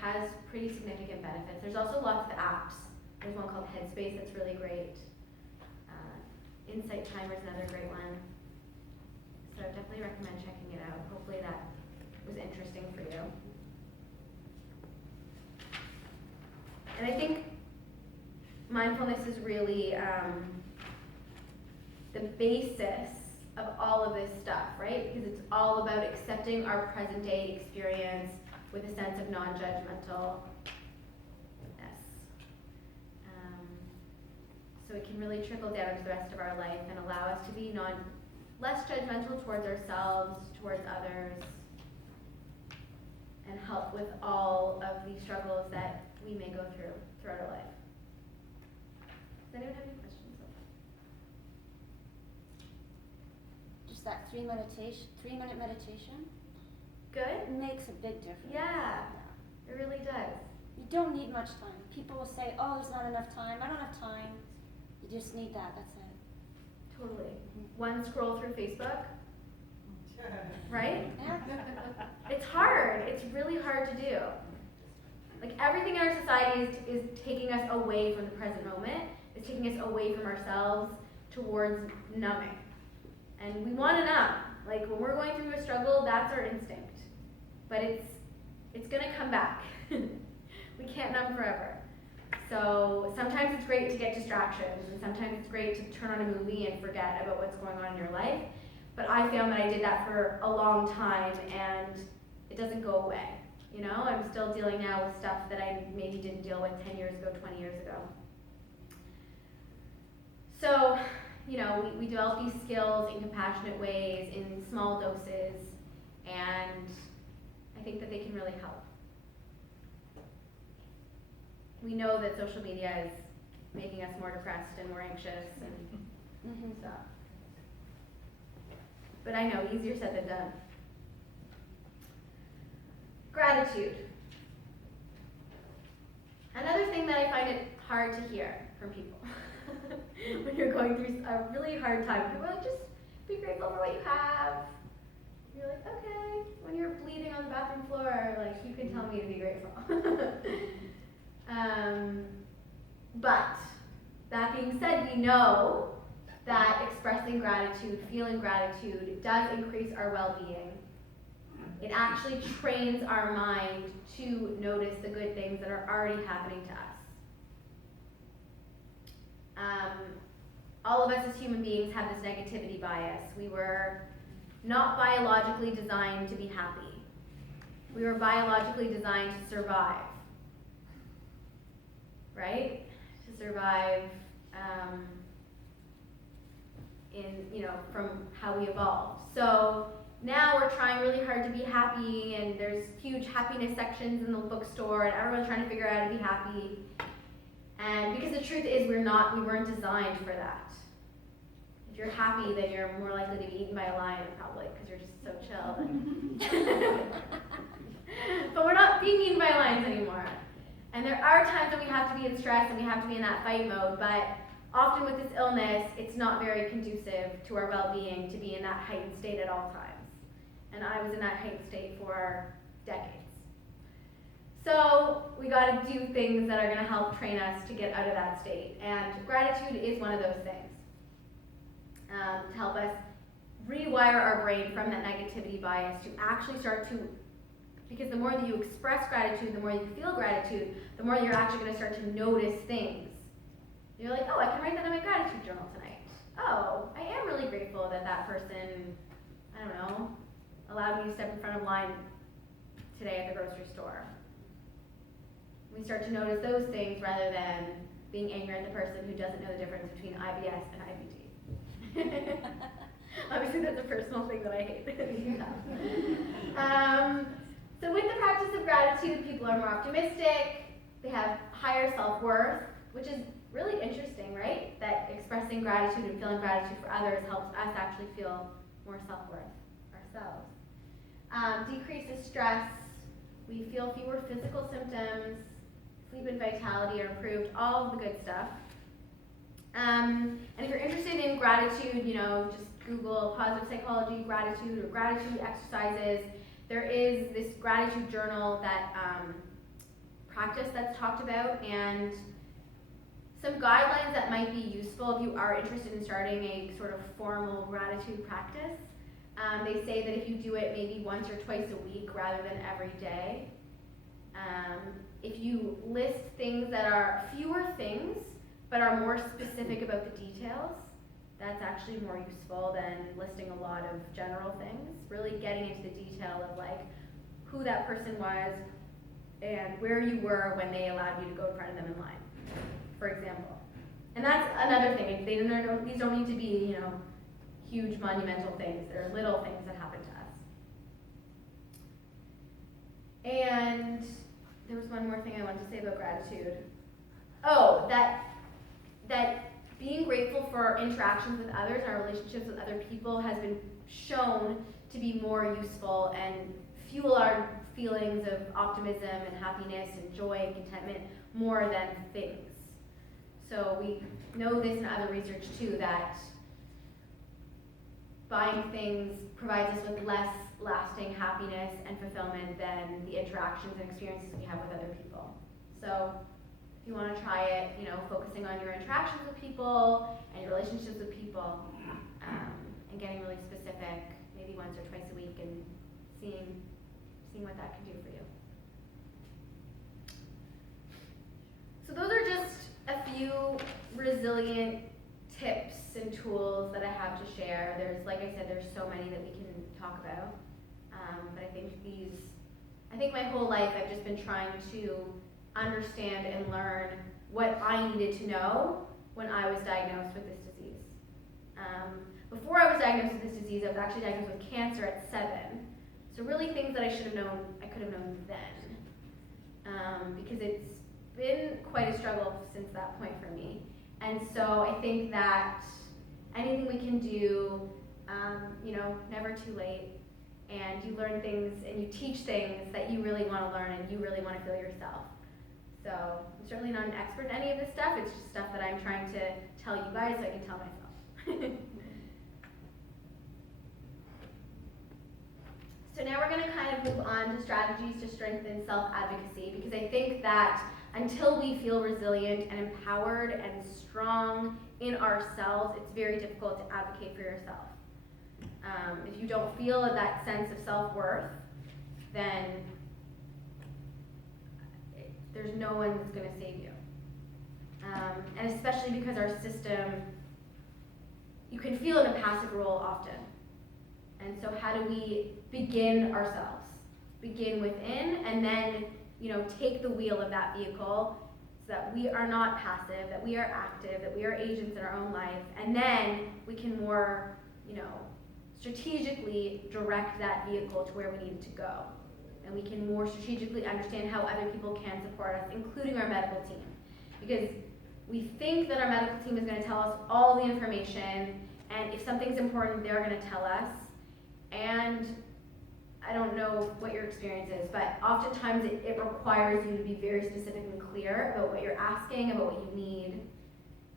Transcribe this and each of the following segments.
has pretty significant benefits. There's also lots of apps. There's one called Headspace that's really great. Insight Timer is another great one. So I definitely recommend checking it out. Hopefully that was interesting for you. And I think mindfulness is really the basis of all of this stuff, right? Because it's all about accepting our present day experience with a sense of non-judgmentalness. So it can really trickle down to the rest of our life and allow us to be less judgmental towards ourselves, towards others, and help with all of the struggles that we may go through throughout our life. Does anyone have any questions? Just that 3-minute meditation. Good? Makes a big difference. Yeah, it really does. You don't need much time. People will say, oh, there's not enough time. I don't have time. You just need that, that's it. Totally. One scroll through Facebook, right? Yeah. It's hard. It's really hard to do. Like everything in our society is taking us away from the present moment. It's taking us away from ourselves towards numbing. And we want to numb. Like when we're going through a struggle, that's our instinct. But it's gonna come back. We can't numb forever. So sometimes it's great to get distractions, and sometimes it's great to turn on a movie and forget about what's going on in your life. But I found that I did that for a long time, and it doesn't go away. You know, I'm still dealing now with stuff that I maybe didn't deal with 10 years ago, 20 years ago. So, you know, we develop these skills in compassionate ways, in small doses, and I think that they can really help. We know that social media is making us more depressed and more anxious and stuff. But I know, easier said than done. Gratitude. Another thing that I find it hard to hear from people when you're going through a really hard time. People are like, just be grateful for what you have. You're like, okay. When you're bleeding on the bathroom floor, like, you can tell me to be grateful. But that being said, we know that expressing gratitude, feeling gratitude, does increase our well-being. It actually trains our mind to notice the good things that are already happening to us. All of us as human beings have this negativity bias. We were not biologically designed to be happy. We were biologically designed to survive. Right? To survive from how we evolved. So now we're trying really hard to be happy, and there's huge happiness sections in the bookstore, and everyone's trying to figure out how to be happy. And because the truth is we weren't designed for that. If you're happy, then you're more likely to be eaten by a lion probably, because you're just so chill. But we're not being eaten by lions anymore. And there are times when we have to be in stress and we have to be in that fight mode, but often with this illness, it's not very conducive to our well-being to be in that heightened state at all times. And I was in that heightened state for decades. So we got to do things that are going to help train us to get out of that state. And gratitude is one of those things. To help us rewire our brain from that negativity bias to actually start to, because the more that you express gratitude, the more you feel gratitude, the more you're actually going to start to notice things. You're like, oh, I can write that in my gratitude journal tonight. Oh, I am really grateful that that person, I don't know, allowed me to step in front of line today at the grocery store. We start to notice those things rather than being angry at the person who doesn't know the difference between IBS and IBD. Obviously, that's a personal thing that I hate. So with the practice of gratitude, people are more optimistic, they have higher self-worth, which is really interesting, right? That expressing gratitude and feeling gratitude for others helps us actually feel more self-worth ourselves. Decreases stress, we feel fewer physical symptoms, sleep and vitality are improved, all of the good stuff. And if you're interested in gratitude, just Google positive psychology, gratitude, or gratitude exercises. There is this gratitude journal that practice that's talked about, and some guidelines that might be useful if you are interested in starting a sort of formal gratitude practice. They say that if you do it maybe once or twice a week rather than every day, if you list things that are fewer things but are more specific about the details, that's actually more useful than listing a lot of general things. Really getting into the detail of like who that person was and where you were when they allowed you to go in front of them in line, for example. And that's another thing. These don't need to be, huge monumental things. They're little things that happen to us. And there was one more thing I wanted to say about gratitude. Oh, that being grateful for our interactions with others, our relationships with other people, has been shown to be more useful and fuel our feelings of optimism and happiness and joy and contentment more than things. So we know this in other research too, that buying things provides us with less lasting happiness and fulfillment than the interactions and experiences we have with other people. So if you want to try it, focusing on your interactions with people and your relationships with people, and getting really specific, maybe once or twice a week, and seeing what that can do for you. So those are just a few resilient tips and tools that I have to share. Like I said, there's so many that we can talk about. But I think my whole life I've just been trying to understand and learn what I needed to know when I was diagnosed with this disease. Before I was diagnosed with this disease, I was actually diagnosed with cancer at 7. So really things that I should have known, I could have known then. Because it's been quite a struggle since that point for me. And so I think that anything we can do, never too late. And you learn things and you teach things that you really want to learn and you really want to feel yourself. So I'm certainly not an expert in any of this stuff. It's just stuff that I'm trying to tell you guys so I can tell myself. So now we're going to kind of move on to strategies to strengthen self-advocacy, because I think that until we feel resilient and empowered and strong in ourselves, it's very difficult to advocate for yourself. If you don't feel that sense of self-worth, then there's no one that's going to save you. And especially because our system, you can feel in a passive role often. And so how do we begin ourselves? Begin within, and then, take the wheel of that vehicle so that we are not passive, that we are active, that we are agents in our own life, and then we can more, strategically direct that vehicle to where we need it to go. And we can more strategically understand how other people can support us, including our medical team. Because we think that our medical team is going to tell us all the information, and if something's important, they're going to tell us. And I don't know what your experience is, but oftentimes it requires you to be very specific and clear about what you're asking, about what you need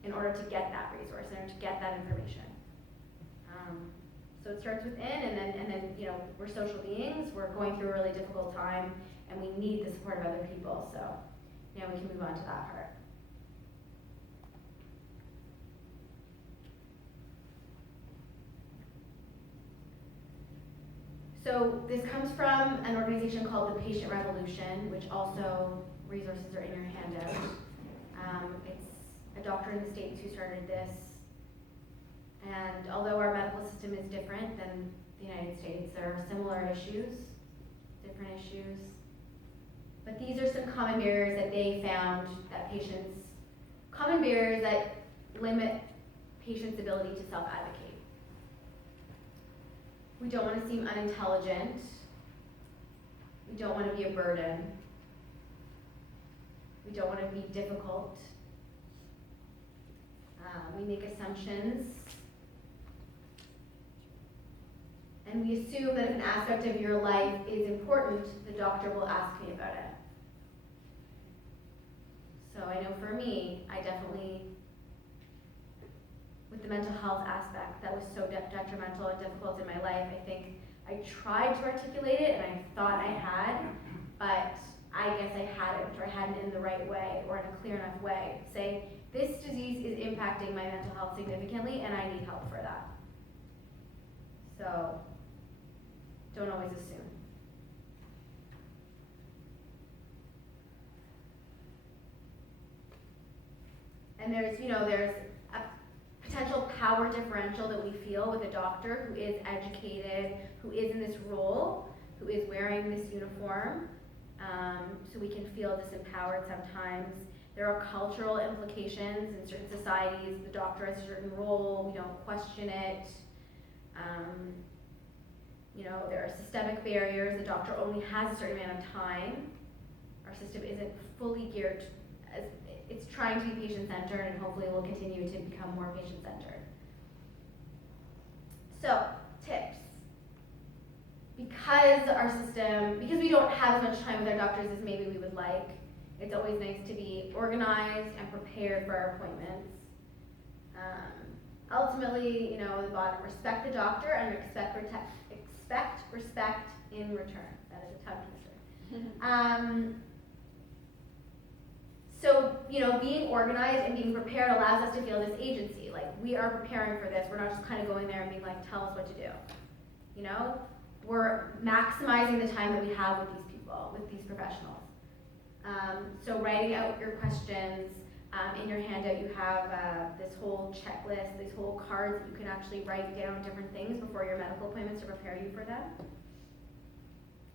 in order to get that resource, in order to get that information. So it starts within, and then we're social beings. We're going through a really difficult time, and we need the support of other people. So now we can move on to that part. So this comes from an organization called the Patient Revolution, which also resources are in your handout. It's a doctor in the States who started this. And although our medical system is different than the United States, there are similar issues, different issues. But these are some common barriers that they found that common barriers that limit patients' ability to self-advocate. We don't want to seem unintelligent. We don't want to be a burden. We don't want to be difficult. We make assumptions. And we assume that if an aspect of your life is important, the doctor will ask me about it. So I know for me, I definitely, with the mental health aspect that was so detrimental and difficult in my life, I think I tried to articulate it and I thought I had, but I guess I hadn't, or I hadn't in the right way, or in a clear enough way. Say, this disease is impacting my mental health significantly, and I need help for that. So, don't always assume. And there's a potential power differential that we feel with a doctor who is educated, who is in this role, who is wearing this uniform. So we can feel disempowered sometimes. There are cultural implications in certain societies. The doctor has a certain role, we don't question it. There are systemic barriers. The doctor only has a certain amount of time. Our system isn't fully geared as it's trying to be patient-centered, and hopefully will continue to become more patient-centered. So, tips. Because we don't have as much time with our doctors as maybe we would like, it's always nice to be organized and prepared for our appointments. Ultimately, the bottom, respect the doctor and expect respect in return. That is a tongue twister. So, being organized and being prepared allows us to feel this agency. Like, we are preparing for this. We're not just kind of going there and being like, tell us what to do. We're maximizing the time that we have with these people, with these professionals. So writing out your questions, in your handout you have this whole checklist, these whole cards that you can actually write down different things before your medical appointments to prepare you for them.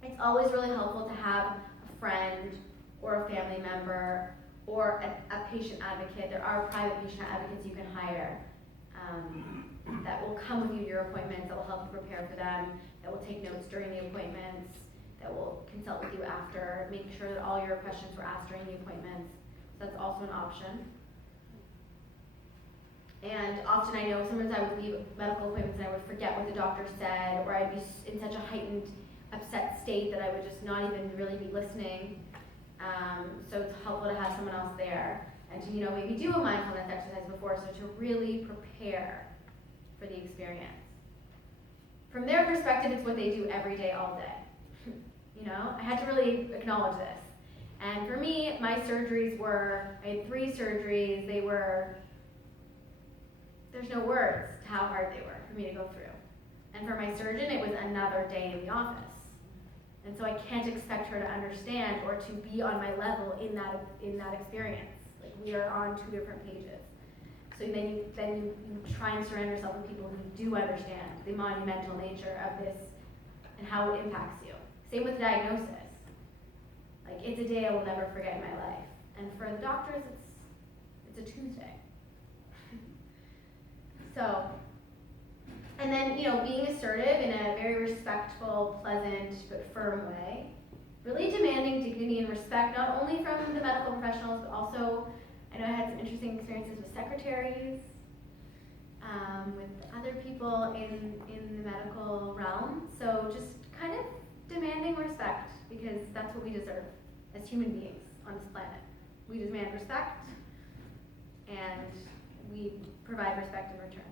It's always really helpful to have a friend or a family member or a patient advocate. There are private patient advocates you can hire that will come with you to your appointments, that will help you prepare for them, that will take notes during the appointments, that will consult with you after, making sure that all your questions were asked during the appointments. So that's also an option. And often I know sometimes I would leave medical appointments and I would forget what the doctor said, or I'd be in such a heightened, upset state that I would just not even really be listening. So it's helpful to have someone else there and to maybe do a mindfulness exercise before, so to really prepare for the experience. From their perspective, it's what they do every day, all day. I had to really acknowledge this. And for me, my surgeries I had 3 surgeries. There's no words to how hard they were for me to go through. And for my surgeon, it was another day in the office. And so I can't expect her to understand or to be on my level in that experience. Like, we are on 2 different pages. So then you try and surround yourself with people who do understand the monumental nature of this and how it impacts you. Same with diagnosis. Like, it's a day I will never forget in my life. And for the doctors, it's a Tuesday. So, and then, being assertive in a very respectful, pleasant, but firm way. Really demanding dignity and respect, not only from the medical professionals, but also, I know I had some interesting experiences with secretaries, with other people in the medical realm. So just kind of demanding respect, because that's what we deserve as human beings on this planet. We demand respect, and we provide respect in return.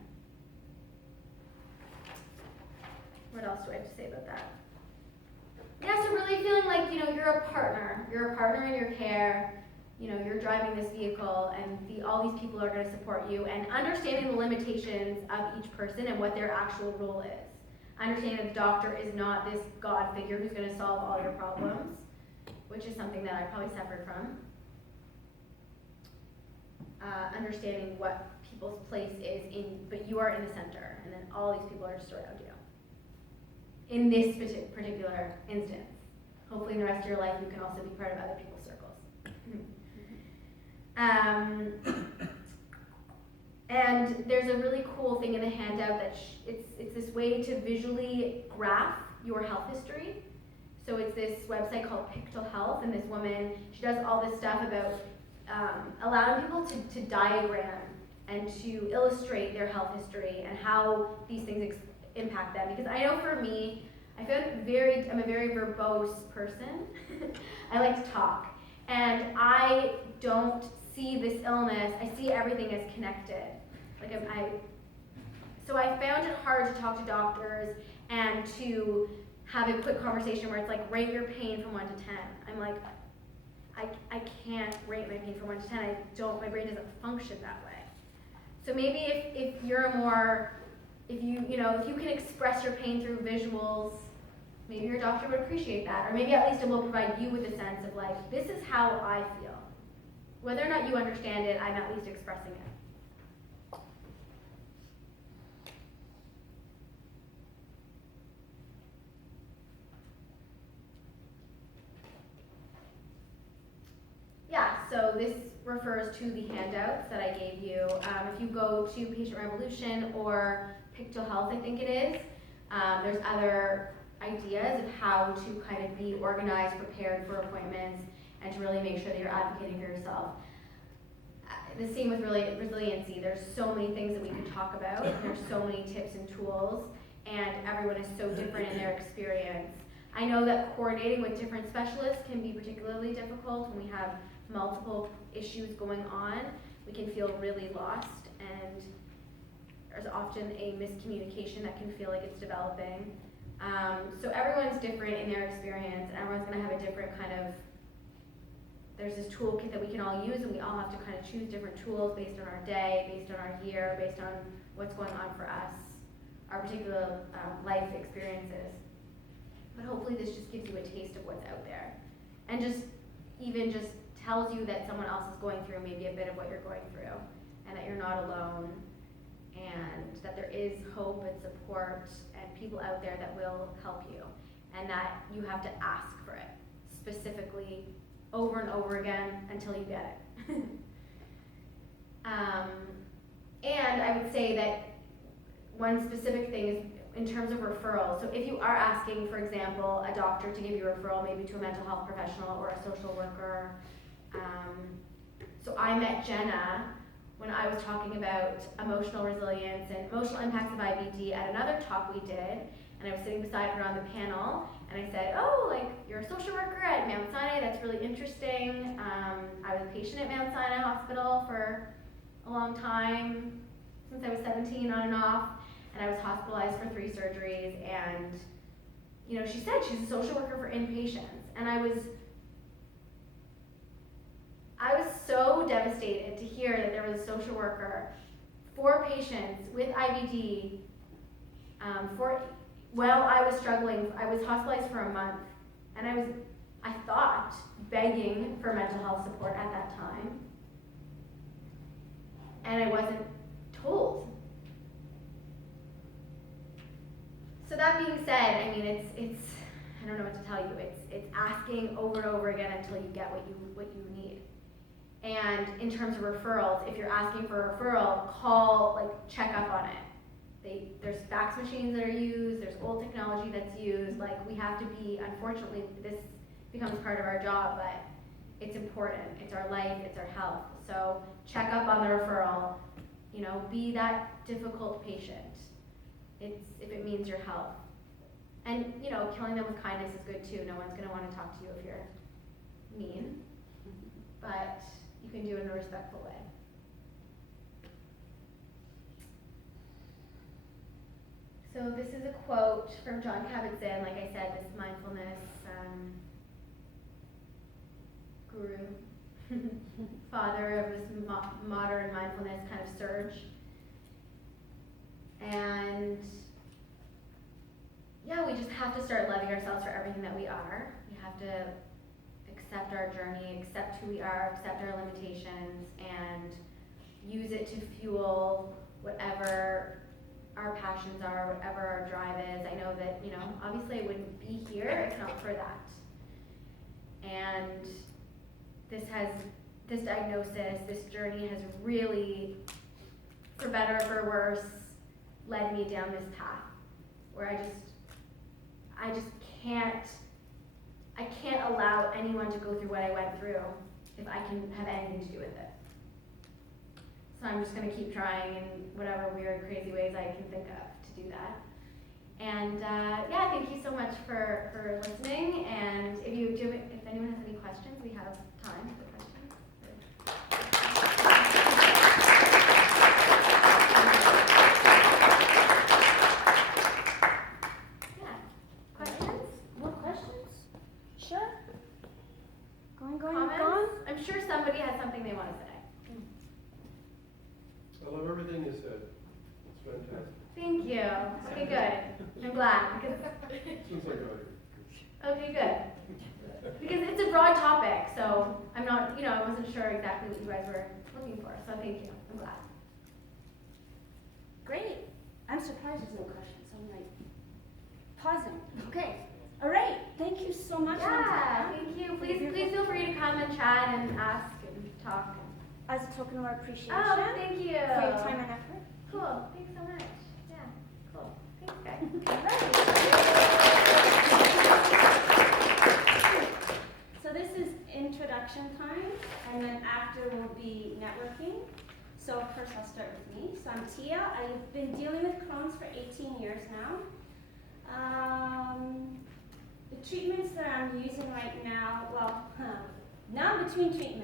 What else do I have to say about that? Yeah, so really feeling like, you're a partner. You're a partner in your care. You're driving this vehicle, and all these people are going to support you, and understanding the limitations of each person and what their actual role is. Understanding that the doctor is not this God figure who's going to solve all your problems, which is something that I probably suffered from. Understanding what people's place is but you are in the center, and then all these people are just around you. In this particular instance. Hopefully in the rest of your life you can also be part of other people's circles. And there's a really cool thing in the handout that it's this way to visually graph your health history. So it's this website called Pictal Health, and this woman, she does all this stuff about allowing people to diagram and to illustrate their health history and how these things impact them. Because I know for me, I'm a very verbose person. I like to talk. And I don't see this illness, I see everything as connected. So I found it hard to talk to doctors and to have a quick conversation where it's like, rate your pain from 1 to 10. I'm like, I can't rate my pain from 1 to 10. My brain doesn't function that way. So maybe if you're if you can express your pain through visuals, maybe your doctor would appreciate that. Or maybe at least it will provide you with a sense of like, this is how I feel. Whether or not you understand it, I'm at least expressing it. Yeah, so this refers to the handouts that I gave you. If you go to Patient Revolution or Picto Health, I think it is, there's other ideas of how to kind of be organized, prepared for appointments, and to really make sure that you're advocating for yourself. The same with resiliency. There's so many things that we can talk about. There's so many tips and tools, and everyone is so different in their experience. I know that coordinating with different specialists can be particularly difficult when we have multiple issues going on. We can feel really lost, and there's often a miscommunication that can feel like it's developing. So everyone's different in their experience, and everyone's going to have a different kind of, there's this toolkit that we can all use, and we all have to kind of choose different tools based on our day, based on our year, based on what's going on for us, our particular life experiences. But hopefully this just gives you a taste of what's out there, and just tells you that someone else is going through maybe a bit of what you're going through, and that you're not alone, and that there is hope and support and people out there that will help you, and that you have to ask for it specifically over and over again until you get it. And I would say that one specific thing is in terms of referral. So if you are asking, for example, a doctor to give you a referral maybe to a mental health professional or a social worker. So I met Jenna when I was talking about emotional resilience and emotional impacts of IBD at another talk we did, and I was sitting beside her on the panel, and I said, oh, like, you're a social worker at Mount Sinai, that's really interesting. I was a patient at Mount Sinai Hospital for a long time, since I was 17 on and off, and I was hospitalized for 3 surgeries, and, she said she's a social worker for inpatients, and I was so devastated to hear that there was a social worker for patients with IBD while I was struggling. I was hospitalized for a month, and I thought, begging for mental health support at that time, and I wasn't told. So that being said, I mean, it's I don't know what to tell you. It's asking over and over again until you get what you need. And in terms of referrals, if you're asking for a referral, check up on it. There's fax machines that are used, there's old technology that's used. Like, we have to be, unfortunately, this becomes part of our job, but it's important. It's our life, it's our health. So check up on the referral. Be that difficult patient. If it means your health. And, killing them with kindness is good too. No one's going to want to talk to you if you're mean. But you can do it in a respectful way. So this is a quote from John Kabat-Zinn, like I said, this mindfulness guru, father of this modern mindfulness kind of surge. And yeah, we just have to start loving ourselves for everything that we are. We have to accept our journey, accept who we are, accept our limitations, and use it to fuel whatever our passions are, whatever our drive is. I know that, obviously I wouldn't be here if not for that. And this diagnosis, this journey has really, for better or for worse, led me down this path where I just can't allow anyone to go through what I went through if I can have anything to do with it. So I'm just going to keep trying in whatever weird, crazy ways I can think of to do that. And thank you so much for listening. And if anyone has any questions, we have time for questions. Questions? More questions? Sure. Going, Comments? I'm sure somebody has something they want to say. I love everything you said. It's fantastic. Thank you. Okay, good. I'm glad because. Since I got here. Okay, good. Because it's a broad topic, so I'm not, I wasn't sure exactly what you guys were looking for. So thank you. I'm glad. Great. I'm surprised there's no questions. I'm like pausing. Okay. All right. Thank you so much. Yeah, thank you. Please feel free to come and chat and ask and talk. As a token of our appreciation. Oh, thank you. For your time and effort. Cool. Thanks so much. Yeah. Cool. Thanks, guys. So this is introduction time, and then after will be networking. So first I'll start with me. So I'm Tia. I've been dealing with Crohn's for 18 years now. The treatments that I'm using right now, now I'm between treatments.